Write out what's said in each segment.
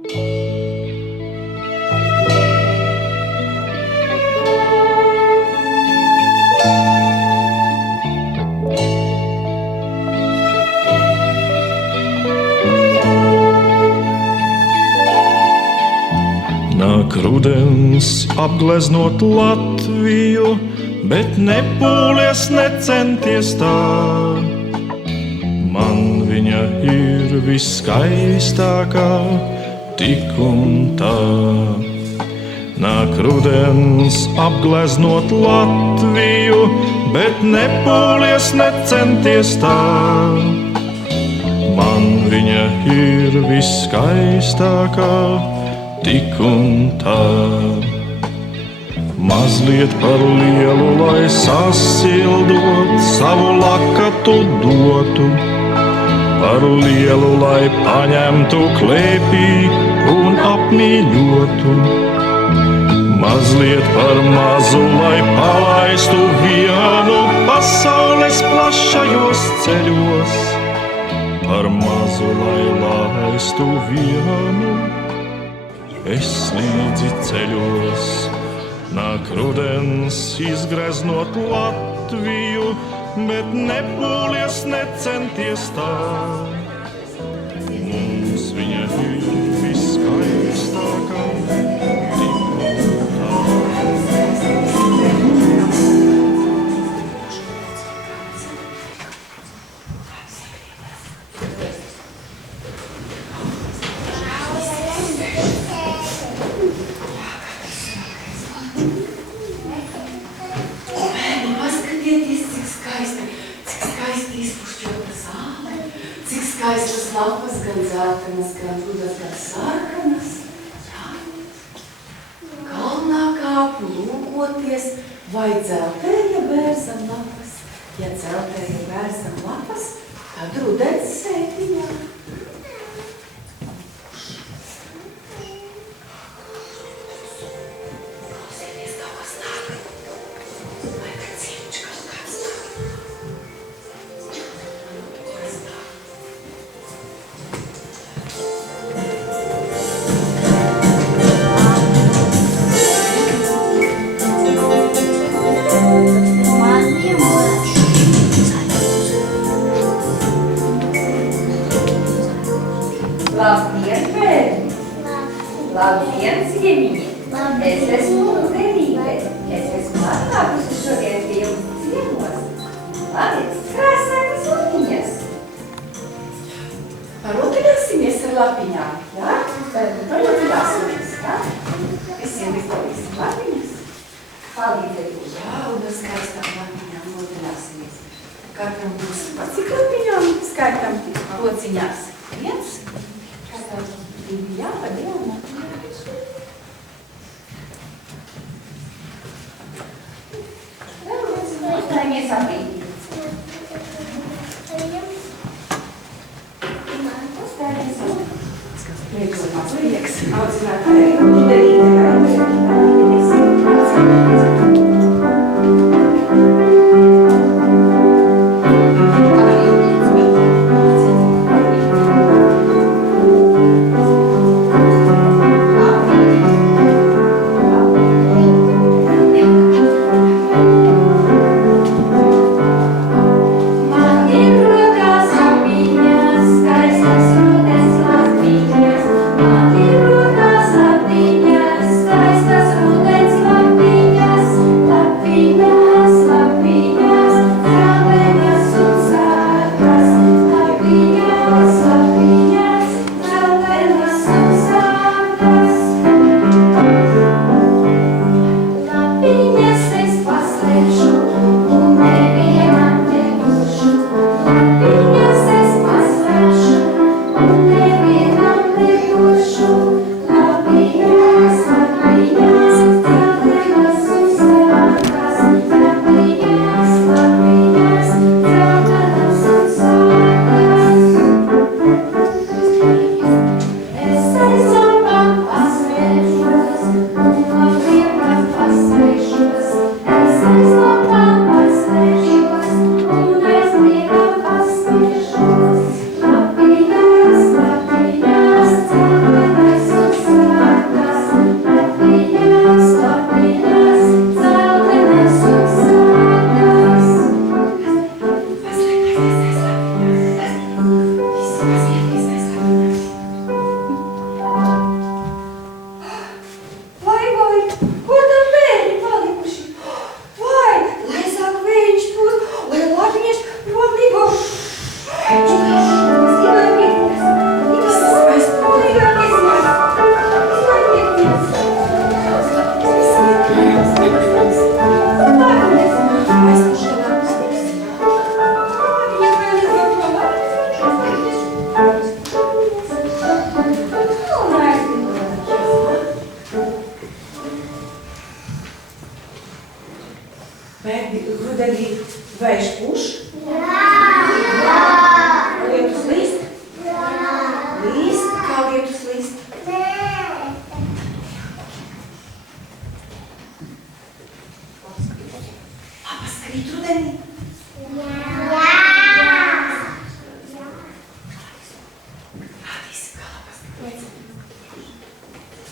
Nāk rudens apgleznot Latviju, bet nepūlies, necenties tā. Man viņa ir viskaistākā, tik un tā. Nāk rudens apgleznot Latviju, bet nepūlies, necenties tā. Man viņa ir viskaistākā, tik un tā. Mazliet par lielu, lai sasildot, savu lakatu dotu. Par lielu, lai paņemtu klēpī un apmīļotu. Mazliet par mazu, lai palaistu vienu pasaules plašajos ceļos. Par mazu, lai laistu vienu es līdzi ceļos. Nāk rudens izgreznot Latviju, bet nepūlies, necenties tā. Mums viņa ir viskaistākā, tik un tā. Skaistas lapas, gan zeltenas, gan rudas, gan sarkanas. Kalnā kāpu lūkoties, vai dzeltēja bērzam lapas. Ja dzeltēja bērzam lapas, tad rudens sētiņā. Klausieties, kaut kas nāk. Vai kad ciemiņš kaut kāds nāk. Labdien, bērni! Labdien, ciemiņi! Es esmu Lūderīte. Es esmu atnākusi šodien pie jums ciemos. Labiet, krāsainas lapiņas! Parotaļāsimies ar lapiņām, jā? Parotaļāsimies, jā? Visiem izdarīsim lapiņas. Palīdzējuši! Jā, un ar skaistām lapiņām rotaļāsimies. Katram būs par cik lapiņām skaitam lociņās? 1, katram 2, jā, pa 2 lapiņām. Uzstājamies aprītī. Uzstājamies aprītī. Prieks un mazlieks. Audzinātāji Lūderīte. Skaistas rudas lapiņas, man ir rokas apziņas.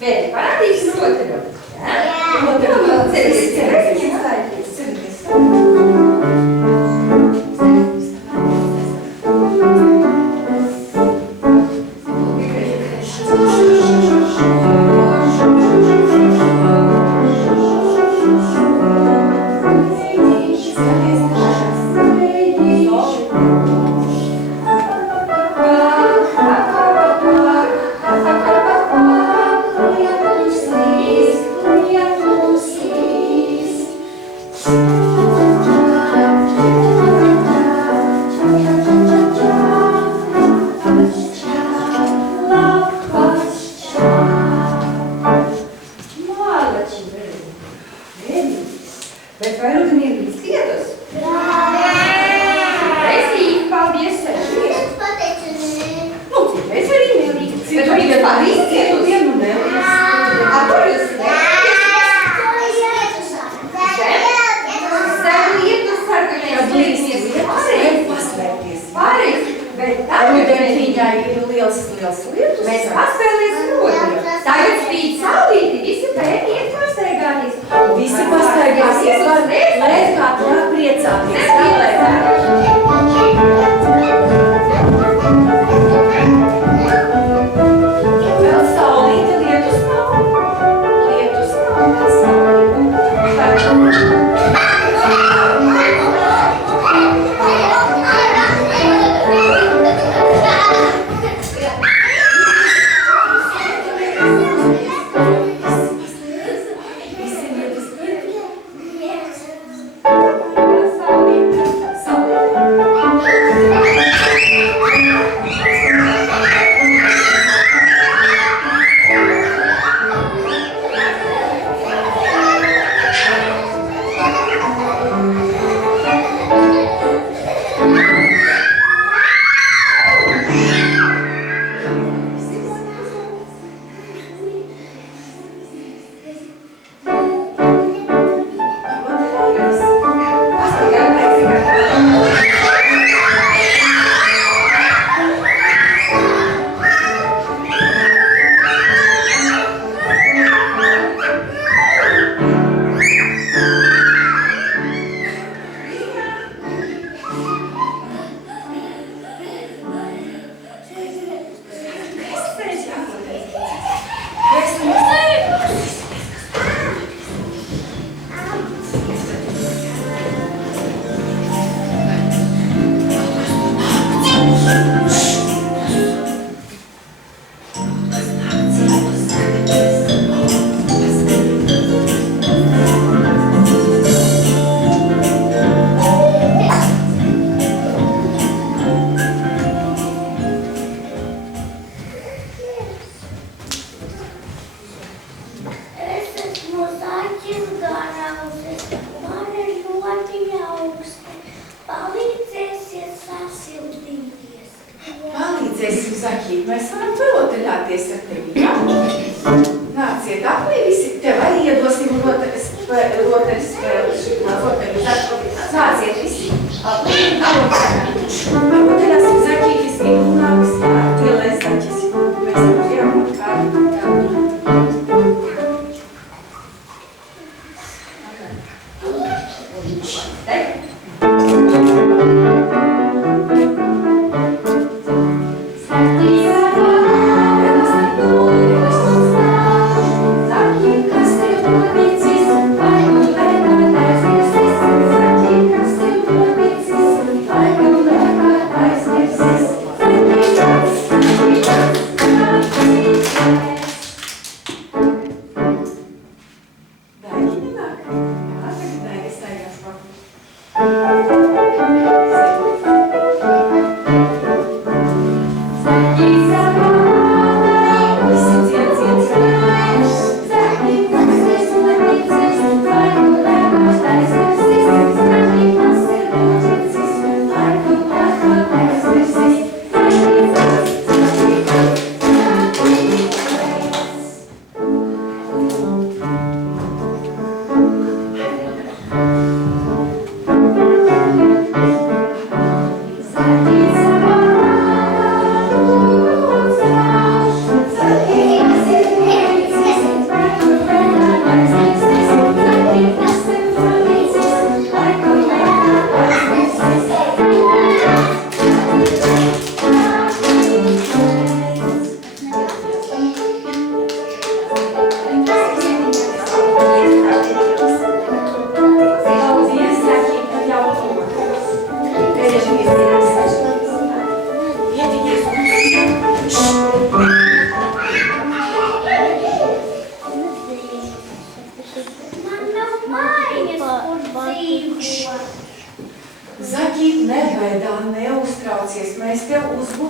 Bet parādīsim otru. Ja? Cerieties, cerieties, cerieties. Bet vai rudenī ir bijis lietus? Citreiz paldies, sēžamies. Nu, citreiz arī nelīdz. Bet vai ir paldies lietus? Vienu nelīdz. Kur jūs Zem lietus sarganajās līnijas. Pārējais. Bet Rudenīņā ir liels lietus. mēs paspēlēsim otru. Tagad spīd saulīti, visi pēki iet pastaigāties. Visi pastaigāsies, lai kā tā priecāties. Vēl saulīte, lietus nav. Lietus nav, vēl saulīte. Saulīte.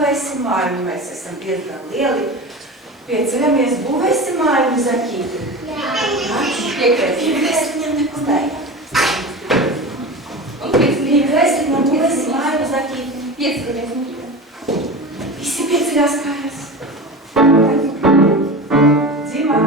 būvēsim māju. Mēs esam diezgan lieli. Pieceļamies, būvēsim māju Zakīti. Piekreiz viņam nekundēja. Un piekreiz viņam būvēsim māju Zakīti. Pieceļamies mūžā. Visi pieceļās kājās. Dzimā.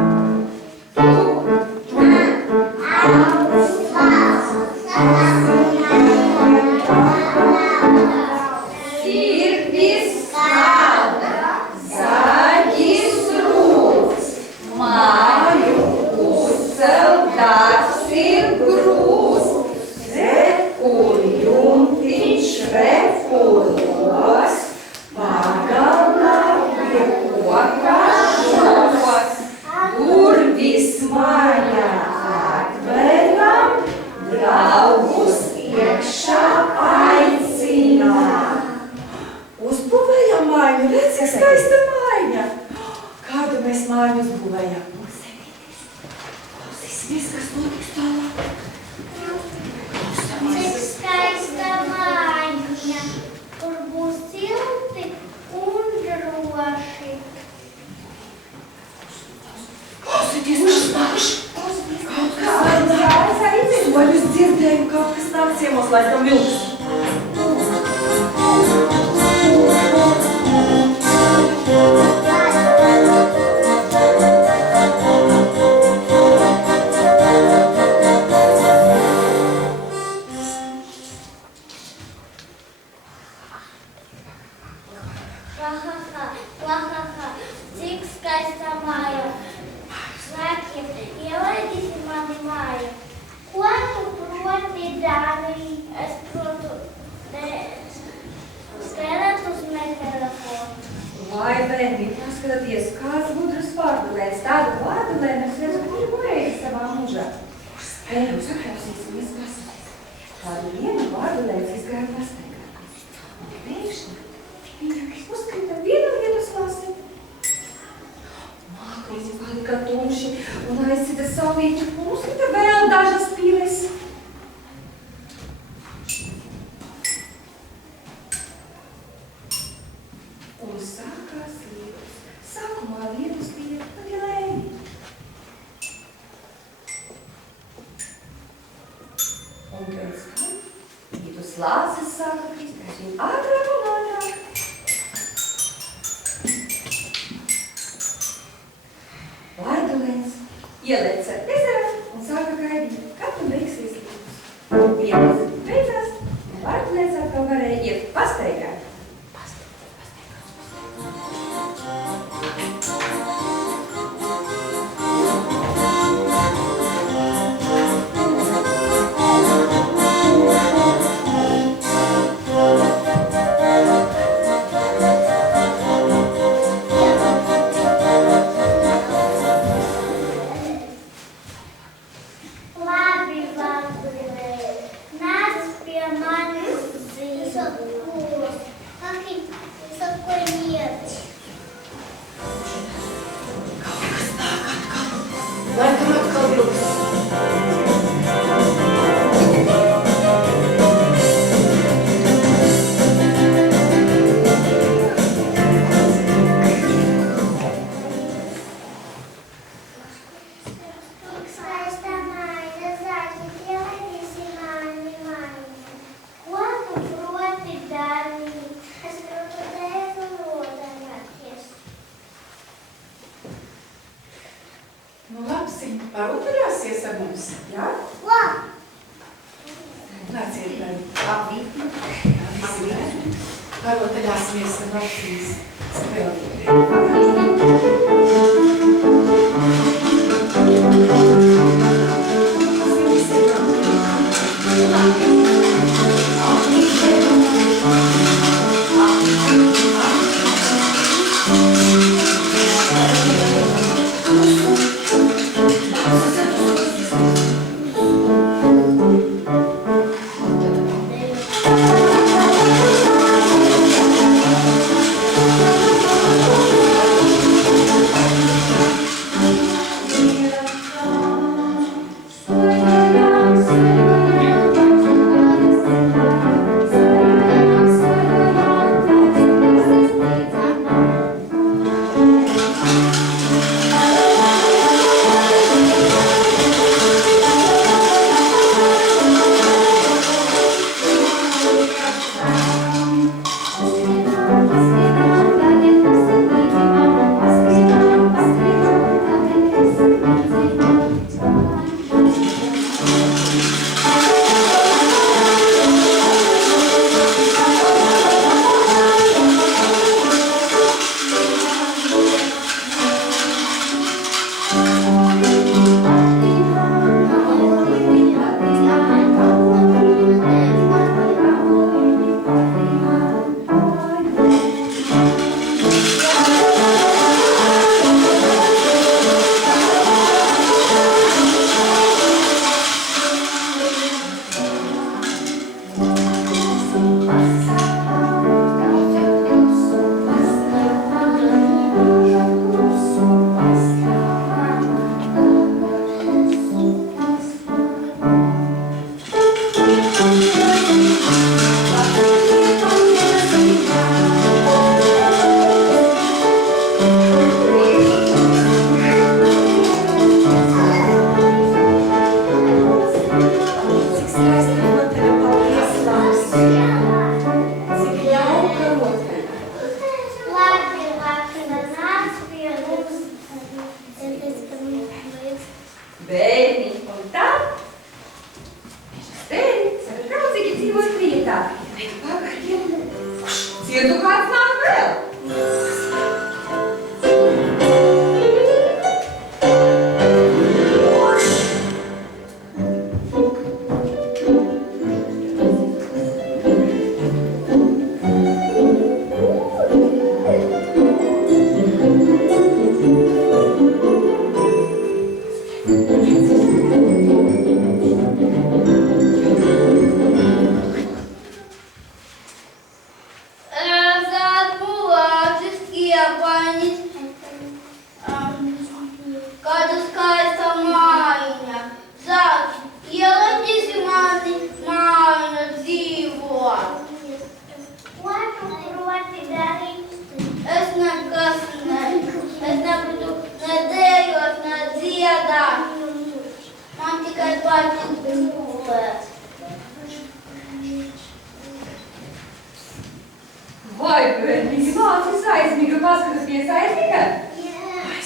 aizmigā?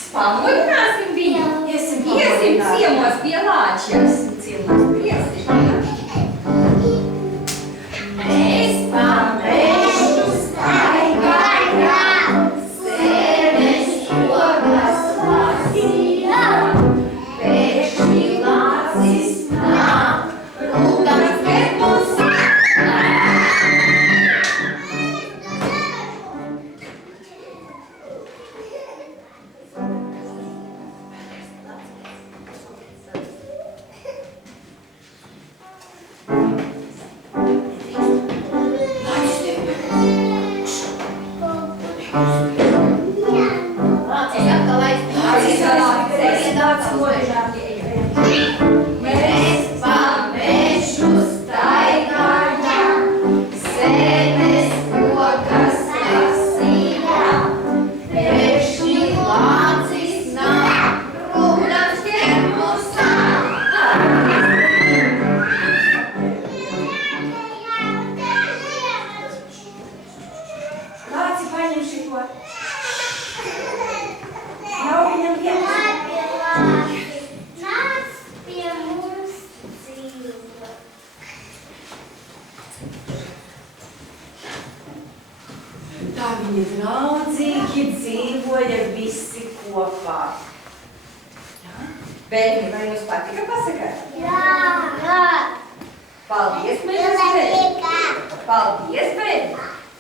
Pamodināsim viņu. Iesim ciemos pie Lāčijas. Mēs pamešu staigājām, seves rokas lasījām, pēkšņi Lācis nāk, rūtams pērpus Mēs pamešu staigājām, seves rokas lasījām, pēkšņi Lācis nāk, rūtams pērpus Lāci, paņem šito. Nav viņam vietas. Tā viņi draudzīgi dzīvoja visi kopā. Bērni, vai jums patika pasakāt? Jā! Paldies, mežas bērni! Paldies, bērni!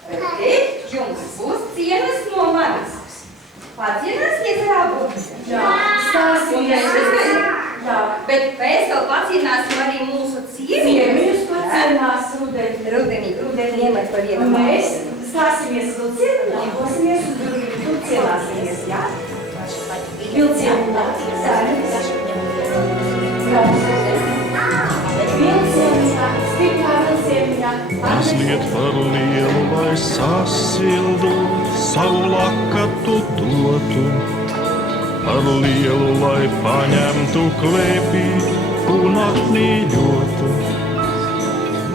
Te jums būs cienas no manis. Pacienāsies ar abiem? Jā, stāsimies. Jā. Bet pēc vēl pacienāsim arī mūsu Ciemiņus pacienās rudenī. Rudenī iemet pa vienu. Un mēs stāsimies vilcienā un dosimies uz durvīm. Tur cienāsimies, jā? Vilcienā. Vilcienā, stiprā vilcienā. Mazliet par lielu, lai sasildu, savu lakatu dotu. Par lielu, lai paņemtu klēpī un apmīļotu.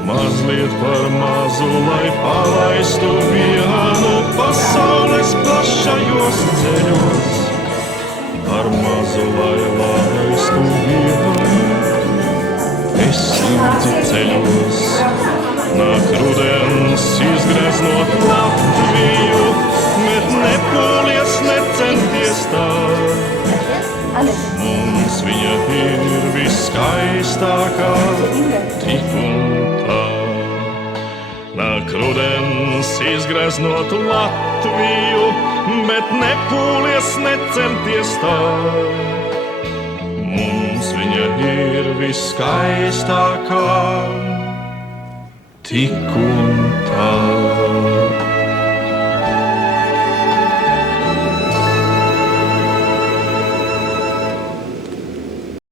Mazliet par mazu, lai palaistu vienu pasaules plašajos ceļos. Par mazu, lai laistu vienu simti ceļos. Nāk rudens izgreznot Latviju, bet nepūlies, necenties tā. Mums viņa ir viskaistākā, tik un tā. Nāk rudens izgreznot Latviju, bet nepūlies, necenties tā. Mums viņa ir viskaistākā, tik un tā.